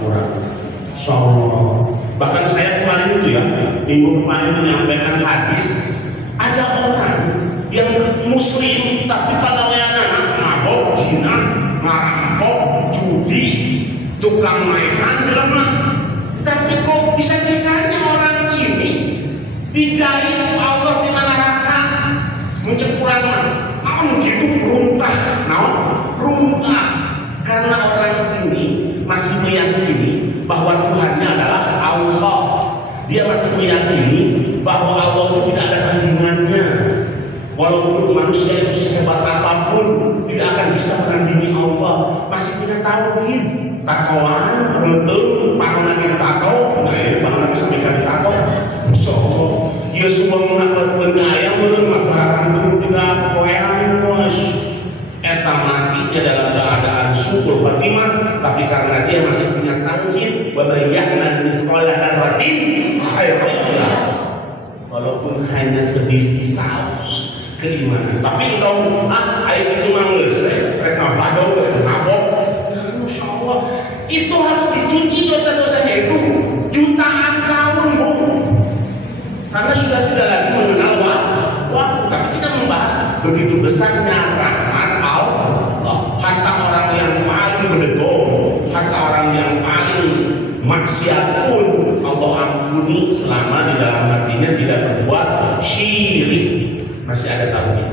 kurang. Insyaallah. Bahkan saya kemarin itu ya, minggu kemarin menyampaikan hadis, ada orang yang muslim tapi pada anak mabok, zina, ngerampok, judi, tukang mainan, jelema. Tapi kok bisa-bisanya orang ini dijahit Allah di neraka, mencekurang gitu runtah, runtah karena orang ini masih meyakini bahwa Tuhannya adalah Allah. Dia masih meyakini bahwa Allah itu tidak ada tandingannya. Walaupun manusia itu sehebat apapun tidak akan bisa menandingi Allah. Masih punya tauhid, takwaan, reuteuh, pangguna kita takau, pangguna sampai kali takau. So, dia semua mengaku ayam mengatakan itu tidak koean bos. Eta matinya dalam keadaan syukur Fatimah, tapi karena dia masih punya tauhid, wabayana miskola darwatin khairullah. Walaupun hanya sedikit saus keimanan, tapi engkau air itu mangges, mereka badau, nabok, Masya Allah, itu harus dicuci dosa-dosanya itu jutaan tahun bu, karena sudah tidak lagi mengenal waktu. Tapi kita membahas begitu besarnya rahmat Allah, hatta orang yang paling berdegong, hatta orang yang paling maksiat pun Allah ampuni selama di dalam hatinya tidak berbuat syirik. Masih ada tauhid.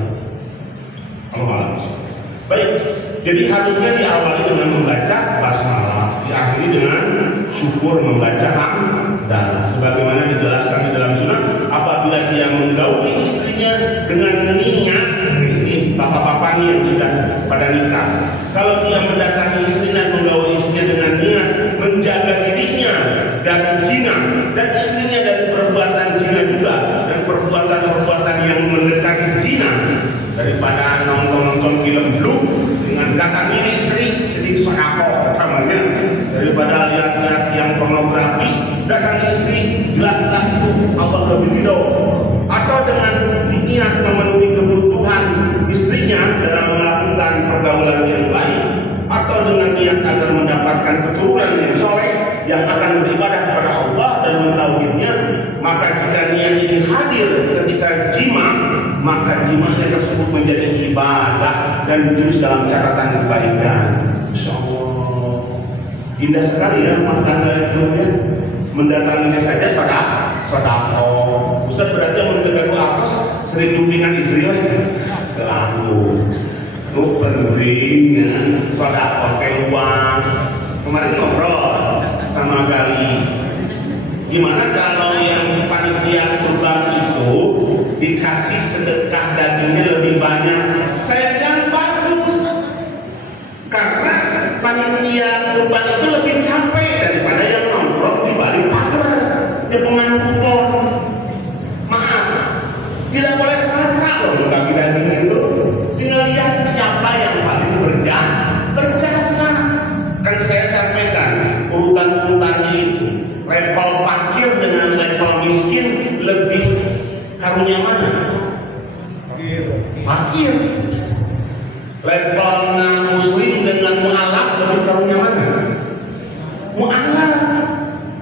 Allah. Baik, jadi harusnya diawali dengan membaca basmalah, diakhiri dengan syukur membaca hamdalah. Sebagaimana dijelaskan di dalam sunnah, apabila dia menggauli istrinya dengan niat, ini bapak-bapak yang sudah pada nikah, kalau dia mendatangi istrinya, menggauli istrinya dengan niat menjaga dirinya dari zina dan istrinya dari perbuatan zina juga, dan perbuatan-perbuatan yang mendekati zina, daripada nonton-nonton film blue dengan datangnya istri sedih sodako namanya, daripada lihat-lihat yang pornografi datangnya istri jelas-jelas itu Allah lebih ridho, atau dengan niat memenuhi kebutuhan istrinya dalam melakukan pergaulan yang baik, atau dengan niat agar mendapatkan keturunan yang soleh yang akan beribadah kepada Allah dan mentauhidnya, maka jika niat ini hadir ketika jima, maka jimanya tersebut menjadi ibadah dan ditulis dalam catatan kebaikan. Insya Allah indah sekali ya rumah tangga itu ya. Mendatanginya saja sodako. Ustaz berarti menjaga atas sering bimbingan istri lah. Lalu lu penting ya sodako kayak luas. Kemarin ngobrol sama Gali, gimana kalau yang panitia kurban itu dikasih sedekah dagingnya lebih banyak? Saya bilang bagus, karena panitia kurban itu lebih capek daripada yang nongkrong di balik pagar nyepungan kupon. Maaf, tidak boleh kata loh bagi daging itu, tinggal lihat siapa yang paling berjasa. Kan saya sampaikan urutan-urutannya itu, level fakir dengan level miskin lebih karunia mana? Fakir. Levelnya muslim dengan mu'alaf lebih karunia mana? Mu'alaf.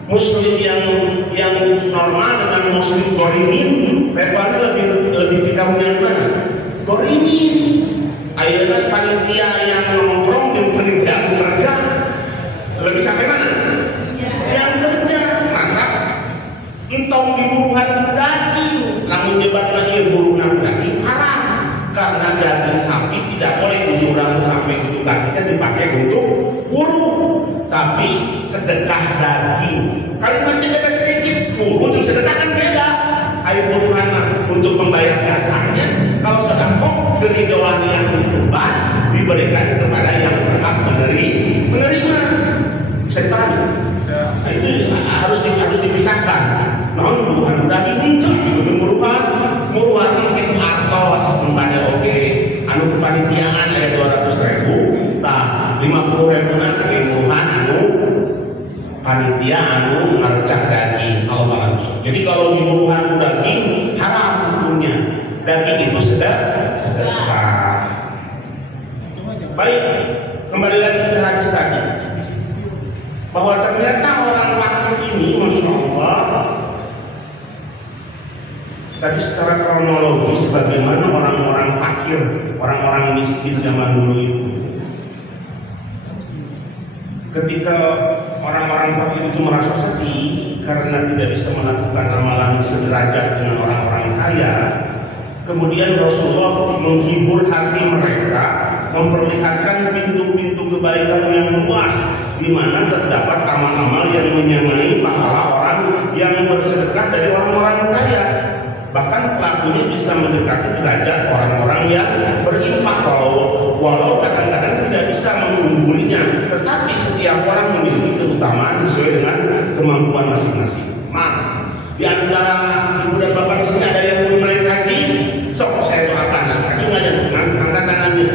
Muslim yang normal dengan muslim gorimin levelnya lebih karunia mana? Gorimin. Akhirnya panitia yang nongkrong dan panitia bekerja lebih capek mana? Yang kerja. Maka entong diburuhan daging, namun nyebat lagi buruhan daging haram, karena daging sapi tidak boleh ujung rambut sampai ujung kakinya dipakai untuk buru, tapi sedekah daging kalimatnya beda sedikit. Buru dan sedekah kan beda. Air buruhan untuk membayar jasanya, kalau sedekah keridhaan yang kurban diberikan kepada yang berhak menerima. Bisa dipahami? Nah, itu harus dipisahkan. Non buruhan daging muncul itu muruhan itu atos membayar oke, anu kepanitiaan ya 200.000, tak 50.000 nanti muruhan anu panitia anu ngarcak daging. Allah. Jadi kalau di muruhan daging haram hukumnya. Daging itu sedekah. Baik, kembali lagi ke hadis tadi. bahwa ternyata orang fakir ini, masya Allah, tadi secara kronologis bagaimana orang-orang fakir, orang-orang miskin zaman dulu itu. Ketika orang-orang fakir itu merasa sedih karena tidak bisa melakukan amalan sederajat dengan orang-orang kaya, kemudian Rasulullah menghibur hati mereka, memperlihatkan pintu-pintu kebaikan yang luas di mana terdapat amal-amal yang menyamai pahala orang yang bersedekah dari orang-orang kaya. Bahkan pelakunya bisa mendekati derajat orang-orang yang berinfak, walau kadang-kadang tidak bisa mengunggulinya, tetapi setiap orang memiliki keutamaan sesuai dengan kemampuan masing-masing. Di antara ibu dan bapak di sini ada yang belum naik haji, sok saya doakan, acung aja, angkat tangannya.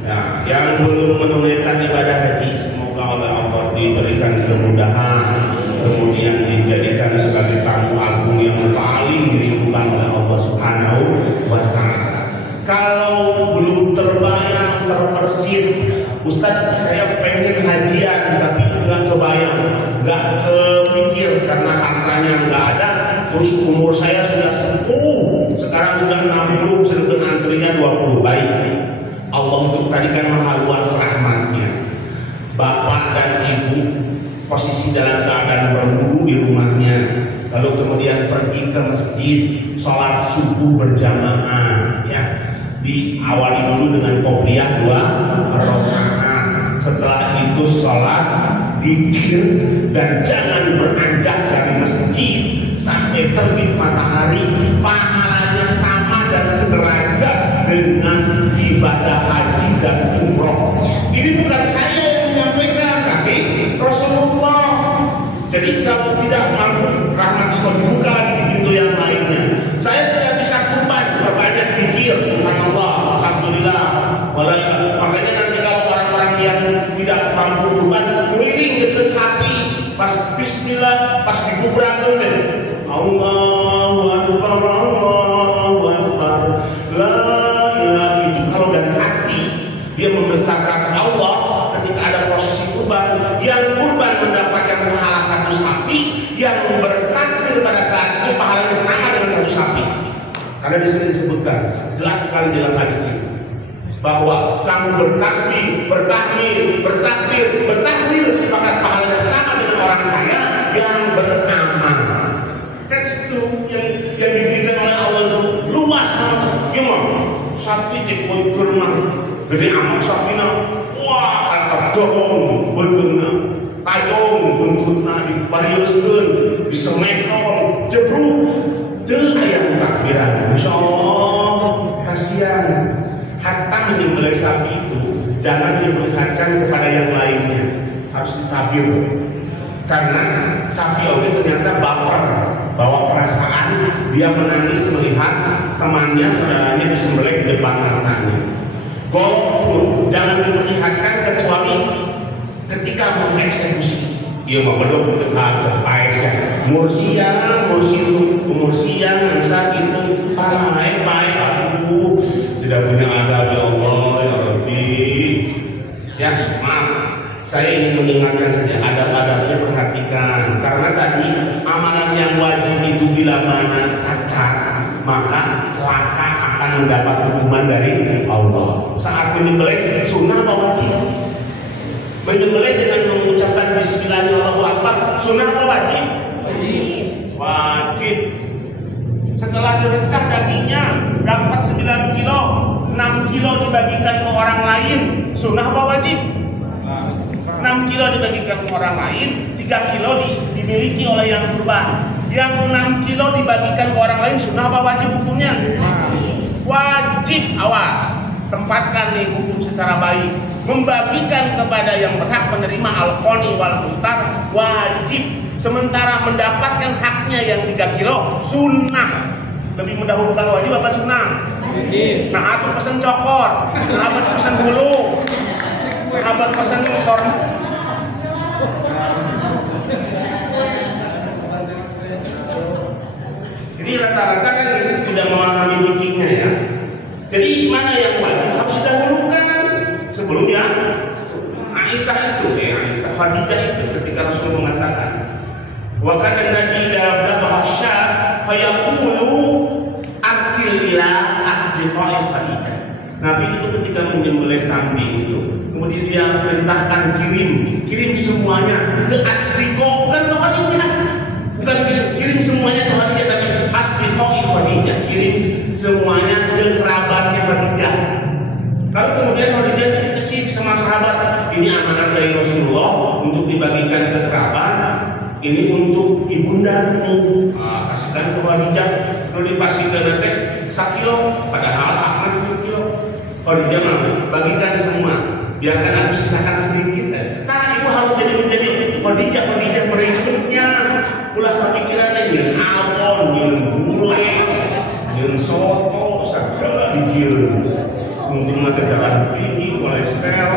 Ya, yang belum menunaikan ibadah haji, semoga oleh Allah diberikan kemudahan, kemudian dijadikan sebagai tamu agung yang paling dirindukan oleh Allah Subhanahu wa Ta'ala. Kalau belum terbayang, terbersit, Ustadz saya pengen hajian tapi nggak kebayang, nggak kepikir karena hartanya nggak ada, terus umur saya sudah sepuh, sekarang sudah 60, sedangkan antrinya 20. Baik, Allah untuk tadi kan maha luas rahmatnya. Bapak dan ibu posisi dalam keadaan berwudu di rumahnya, lalu kemudian pergi ke masjid, sholat subuh berjamaah, ya, diawali dulu dengan qobliyah 2 rakaat. Setelah itu sholat, zikir, dan jangan beranjak dari masjid sampai terbit matahari. Pahalanya sama dan sederajat dengan ibadah haji dan umroh. Ini bukan saya yang menyampaikan, tapi Rasulullah. Jadi kalau tidak mampu, rahmat Allah dibuka lagi di pintu yang lainnya. Saya tidak bisa kurban, perbanyak zikir, subhanallah, alhamdulillah, walaikum. Makanya nanti kalau orang-orang yang tidak mampu kurban, keliling deket sapi, pas bismillah, pas dikubrakan, Allahu Akbar, Allahu Akbar, la ilaha, itu kalau dari hati dia membesarkan Allah. Ketika ada prosesi kurban, yang kurban mendapatkan pahala 1 sapi, yang bertakbir pada saat itu pahalanya sama dengan 1 sapi. Karena di sini disebutkan jelas sekali dalam hadis ini bahwa kamu bertasbih, bertahmid, bertakbir, maka pahalanya sama dengan orang kaya yang beramal. Kan itu yang diberikan oleh Allah itu luas banget. Gimana? Sapi dikut kurma, jadi amal sapina, wah harta dorong, bentuknya, tayong, bentuknya dibariuskan, disemekon, jebruk, itu ayam takbiran. Masya Allah, kasihan. Hatta menyembelih sapi itu jangan diperlihatkan kepada yang lainnya, harus ditabir. Karena sapi itu ternyata baper, bawa perasaan, dia menangis melihat temannya, saudaranya disembelih di depan matanya. Golok pun jangan diperlihatkan kecuali ketika mengeksekusi. Iya mah bedok itu baik ya. Mursia saat itu baik, aduh tidak punya adab ya Allah ya Rabbi. Ya maaf, saya ingin mengingatkan saja adab-adabnya perhatikan. Karena tadi amalan yang wajib itu bila mana cacat, maka celaka akan mendapat hukuman dari Allah. Saat menyembelih sunnah apa wajib? Menyembelih dengan mengucapkan Bismillahirrahmanirrahim, sunnah apa wajib? Wajib. Setelah direcak dagingnya dapat 9 kilo, 6 kilo dibagikan ke orang lain, sunnah apa wajib? 6 kilo dibagikan ke orang lain, 3 kilo dimiliki oleh yang kurban. Yang 6 kilo dibagikan ke orang lain, sunnah apa wajib hukumnya? Wajib. Awas, tempatkan nih hukum secara baik. Membagikan kepada yang berhak menerima al-qani wal mutar wajib, sementara mendapatkan haknya yang 3 kilo sunnah. Lebih mendahulukan wajib apa sunnah? Wajib. Nah, aku pesen cokor, nah aku pesen bulu, nah aku pesen korn. Jadi rata-rata kan tidak memahami fikihnya ya. Jadi mana yang wajib harus didahulukan sebelumnya. Aisyah itu, Aisyah Khadijah itu ketika ketika Rasul mengatakan wa kana nabi la bahasya fayaqulu arsil ila asdiqai Khadijah. Nabi itu ketika menyembelih kambing itu, kemudian dia perintahkan kirim semuanya ke asdiqo, bukan ke Khadijah, bukan kirim semuanya ke Khadijah, tapi asdiqai Khadijah, kirim semuanya ke kerabatnya Khadijah. Lalu kemudian Khadijah itu dikasih sama sahabat, ini amanah dari Rasulullah untuk dibagikan ke kerabat, ini untuk ibundamu, kasihkan ke Khadijah. Lalu dipasihkan nanti 1 kilo, padahal haknya 7 kilo. Khadijah mau bagikan semua, biarkan aku sisakan sedikit. Nah, itu harus menjadi Khadijah berikutnya. Ulah kepikirannya yang abon, yang gulai, yang soto, segala dijiru. Untuk mata darah tinggi, kolesterol,